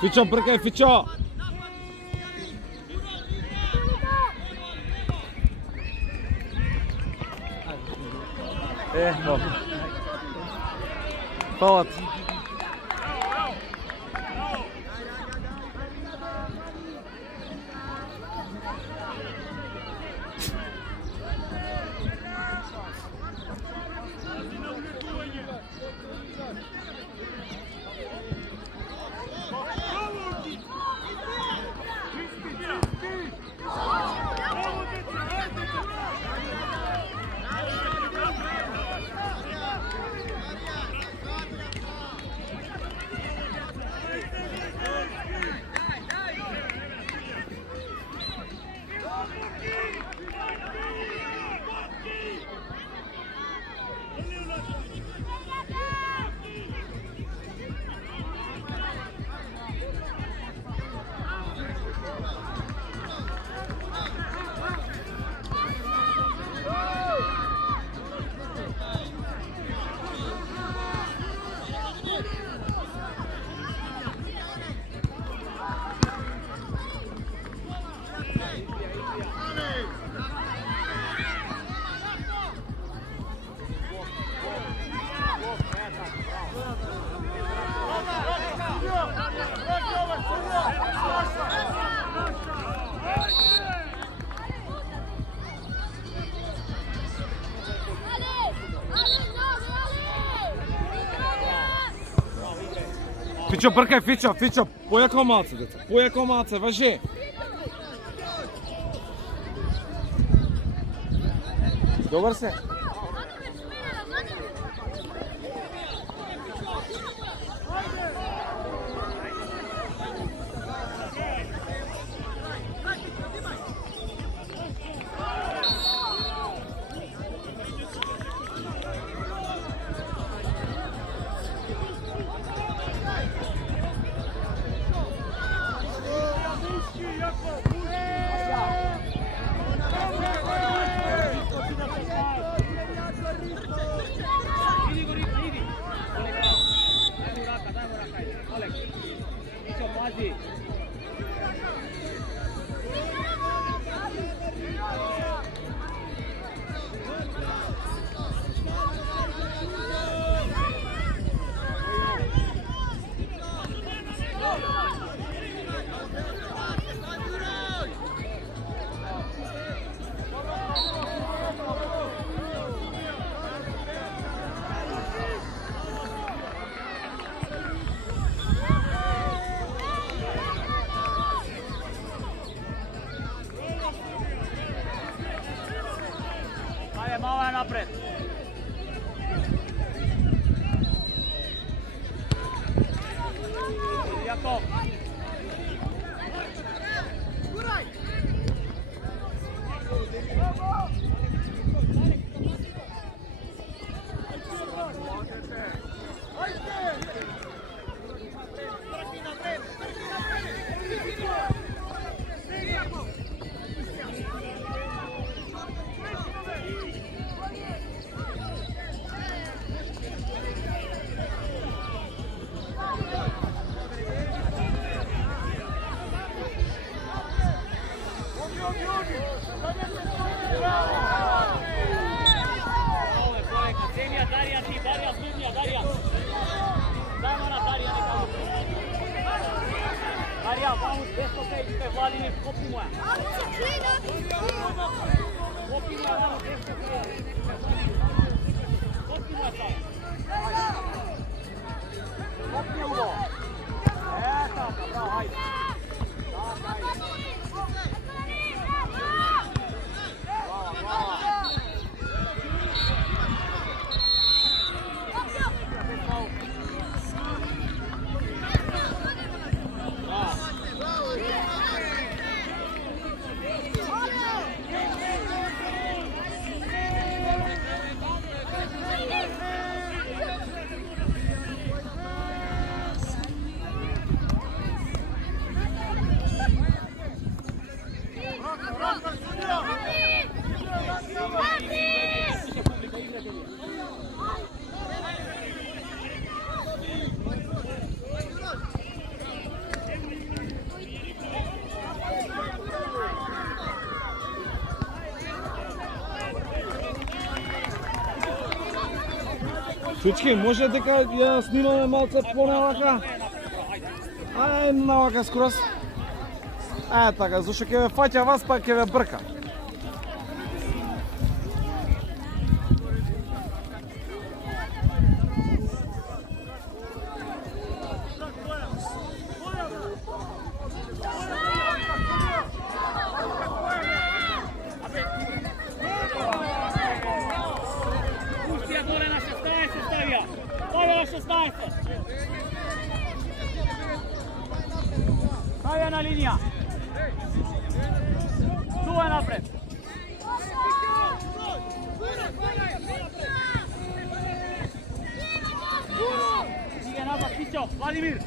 Fićo, brkaj, Fićo! Evo. Hvala ti. Fićo, brkaj, Fićo, Fićo, pojako malce, djeca, pojako malce, važi. Dobar se. Napred. Jakov. Vamos, desno kraj, Vladimir, kopi moja. Kopi moja, vamos, desno kraj. Kopi moja sada. Kopi uvo. Tako, bravo, hajde. Čučki, može дека ја снимаме малце понавака? Ај, навака скроз. Така, зашто ќе ве фаќа вас, па ќе ве брка. Stavljena linija. Čuvaj napred. Ide napad, Pićo, Vladimir.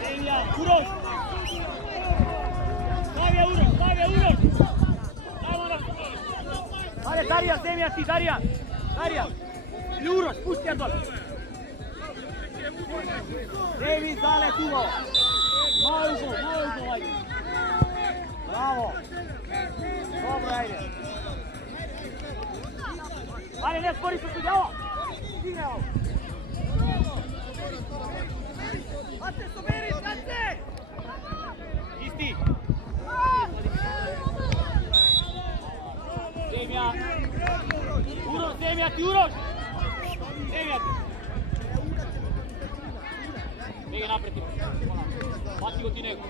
Zemlja, Uroš. Stavlja Uroš. Ajde, Darijan, Zemlja ti, Darijan. I Uroš, pusti ja dole. David, dale, tuvo. Malo ugo, ajde. Bravo. Dobro, ajde. Ajde, ne spori se sudi, evo. Stigne ovo. Ate, soberi, tate! Isti. Zemlja. Uroš, Zemlja ti, Uroš. Zemlja ti. Njega napred ti. Bati go ti nego.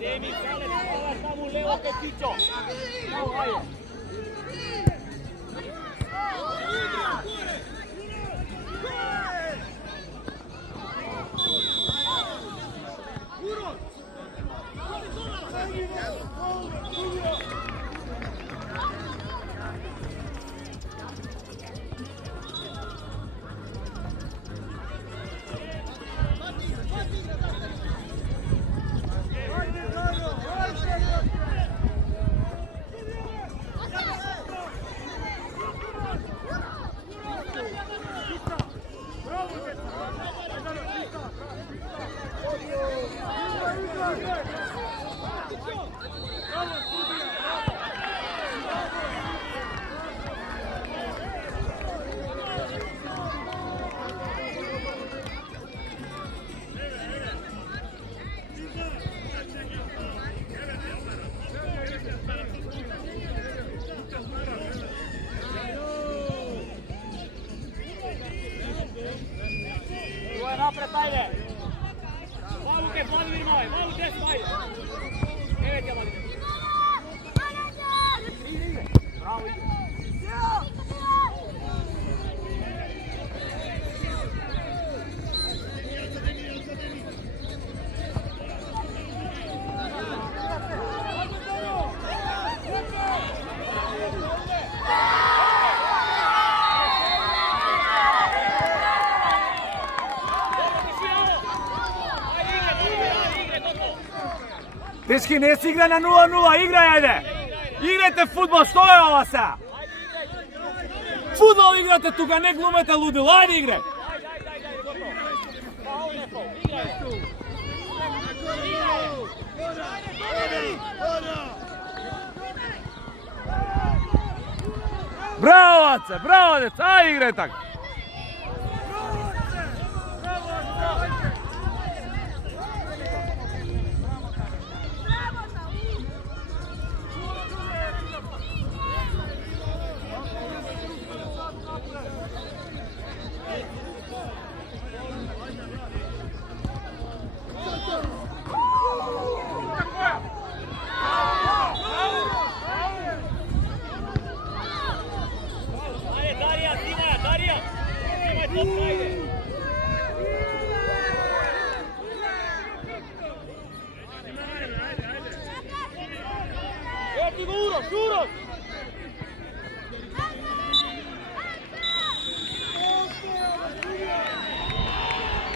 Demi, sale, tamo levo che Pićo. Bravo, ajde. Napred, ajde! Valuke, Vladimir moj, valu desno, ajde! Evet je Vladimir. Bravo, ide. Dečki, ne si igra na 0-0, igraj, ajde! Igrajte futbol, što je ovo sad? Fudbal igrate tuka, ne glumete ludilo, ajde igre! Bravo, Ace, bravo, djeca, ajde igre tako!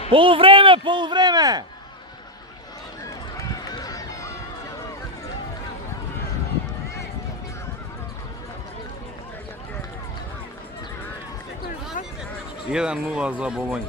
Poluvreme, poluvreme! Jedan 0 za Bolonju.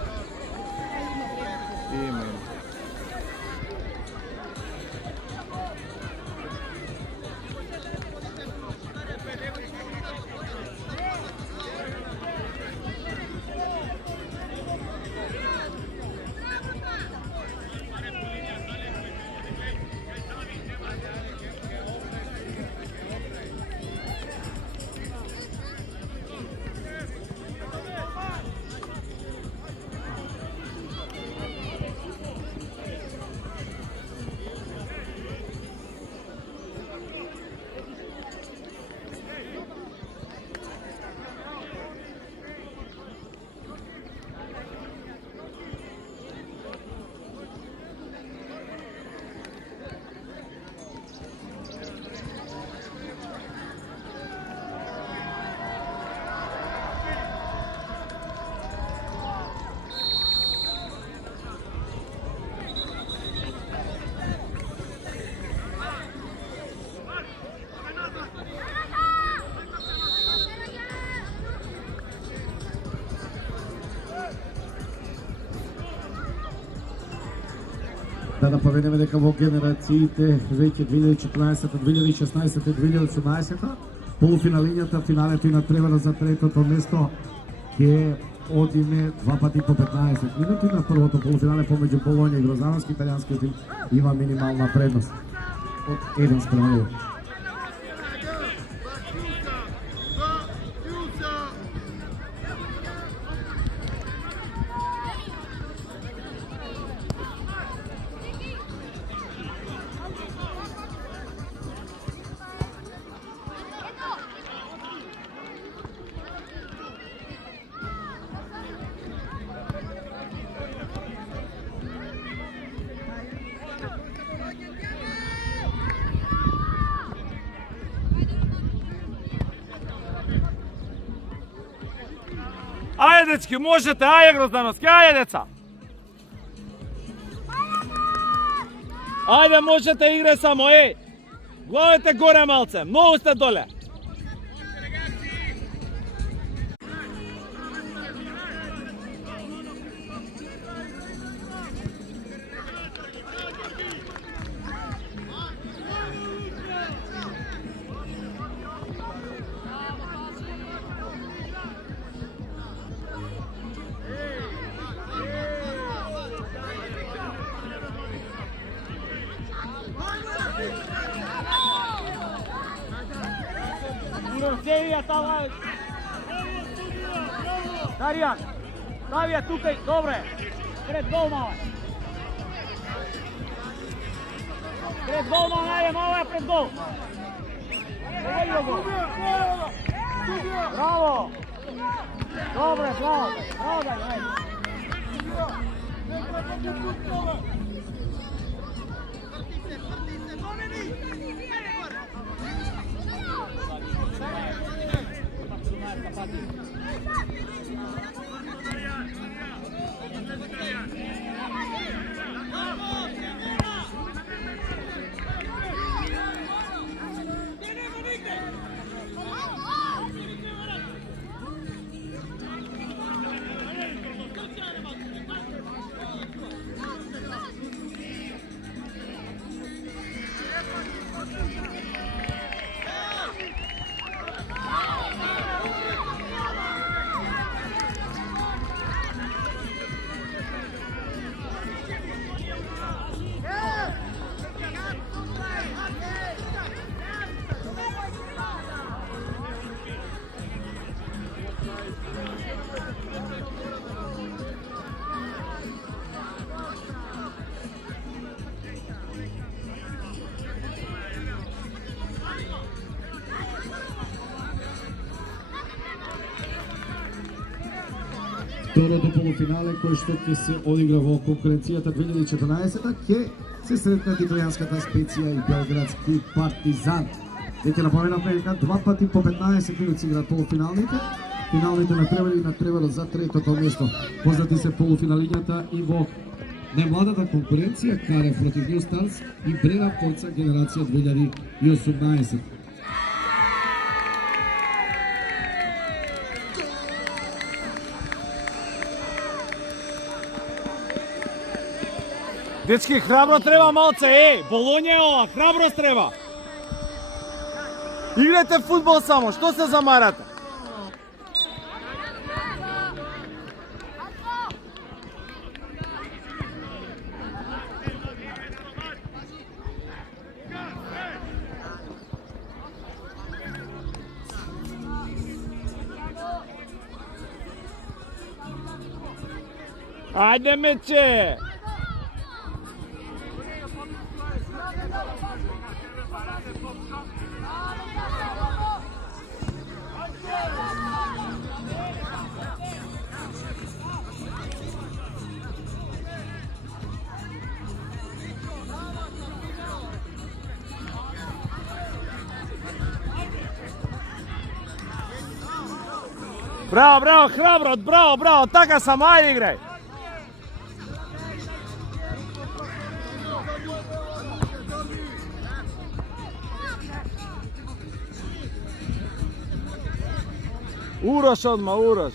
Да наповедеме дека во генерациите веќе 2014, 2016, 2018 полуфиналињата, финалето и надпревара за третото место ќе одиме два пати по 15 минути. На првото полуфинале помеѓу Болонја и Грозановски, италијанскиот тим има минимална предност од 1:1. Ajde, dečki, možete, ajde Grozdanovski, ajde, deca! Ajde, možete igre samo, ej! Gledajte gore malce, mnogo ste dole! Darijan, stavi je tukaj, dobre, pred gol malo. Pred gol malo je pred gol. Bravo. Dobre, bravo, bravo da je. второто полуфинале кој што ќе се одигра во конкуренцијата 2014 ќе се сретнат италијанската Специја и белградски Партизан. Веќе напоменавме дека два пати по 15 минути играат полуфиналните. Финалните натпреварот за третото место. Познати се полуфиналињата и во најмладата конкуренција Карев против New Stars и Брена Порца генерација 2018. Дечки, храбро треба малце, Болоња е ова, храброст треба. Играте фудбал само, што се замарате? Ајде, мече! Браво, браво, храброт, браво, браво, така сам, ајде играј! Урош одма, урош.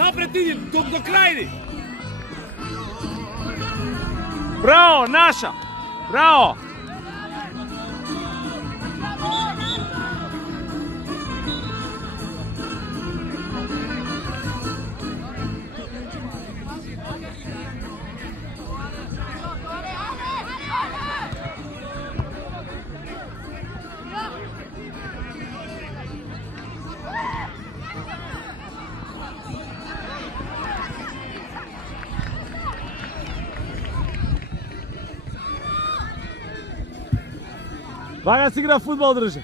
Napred idi, do kraja idi. Bravo, naša. Bravo. Vaga se igra futbol, druže.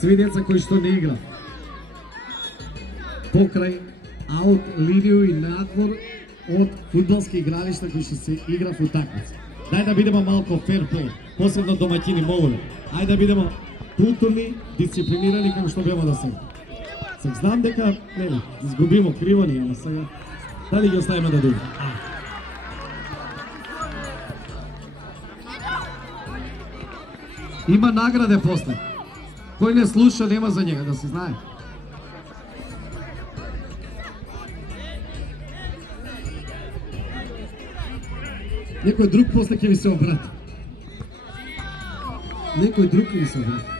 Svi djeca koji što ne igra pokraj out liniju i nadvor od futbolskih igrališta koji će se igrati u takmici. Daj da budemo malko fair play, posebno domaćini molim. Ajde da budemo kulturni, disciplinirani kako što bimo do sada. Sad znam deka, izgubimo krivo nije, ali sada da li ga ostavimo da dugo. Ima nagrade posle. Koji ne sluša, nema za njega, da se znaje. Neko je drug posle kje mi se obrati. Neko je drug kje mi se obrati.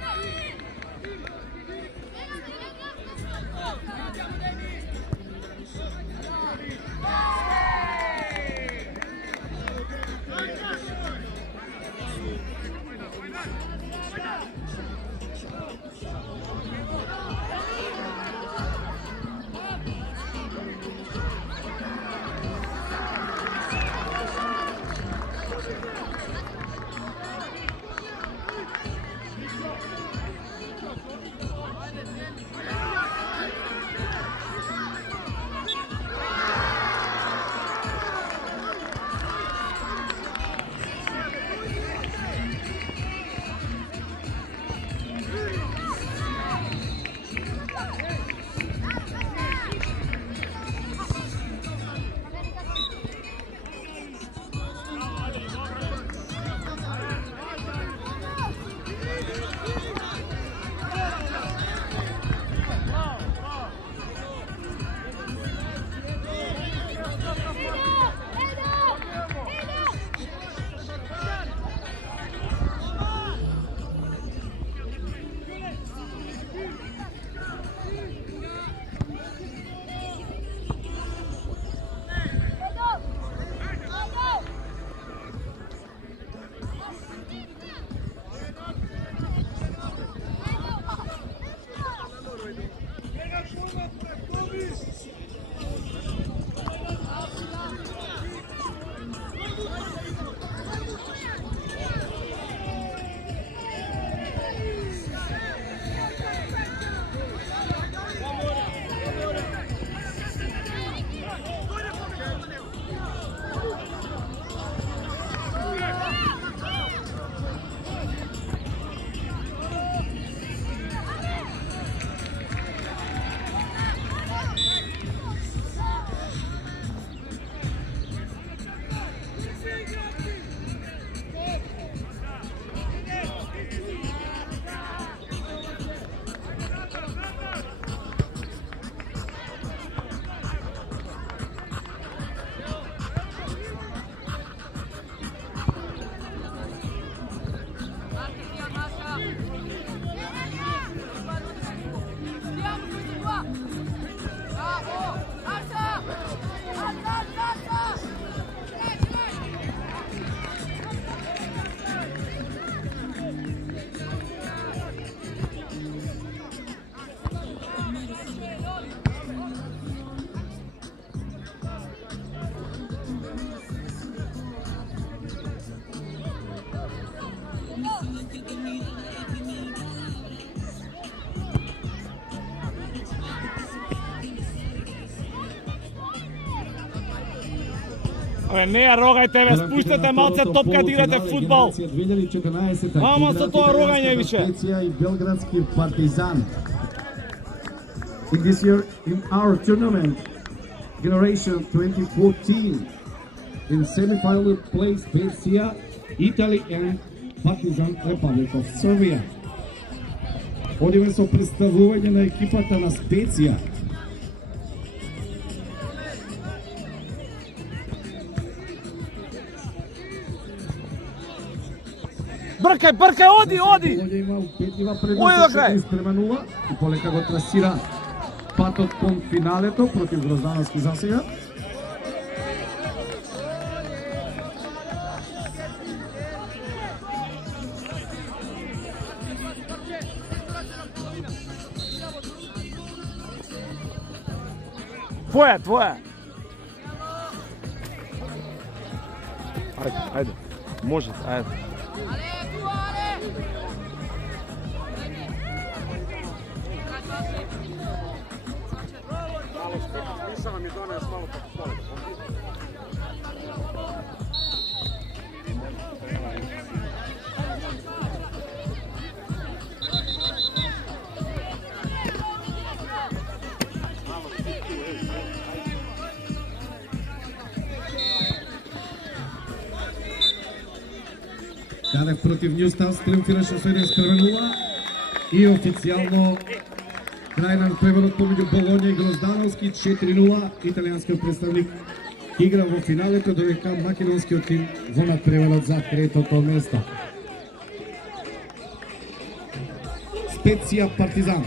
Абе, не ја рогајте, бе, спуштете малце топка да играте фудбал. 2014. Ама со тоа рогање више. Специја и Белградски Партизан. In this year, in our tournament, Generation 2014, in semi-final play Spezia, Italy and Partizan Republic of Serbia. Одиме со представување на екипата на Специја. Бркај, бркај, оди, оди! Овде има упетлива Оди до предност крај. со испременува и полека го трасира патот кон финалето против Гроздановски за сега. Твоја, твоја. Ајде, ајде. Може, ајде. Кадев против Ньюстаунс триумфираше со 1:0 и официјално крај на преводот помеѓу Болоња и Гроздановски 4:0. Италијанскиот представник игра во финалето, додека македонскиот тим во надпреварот за третото место. Специја Партизан.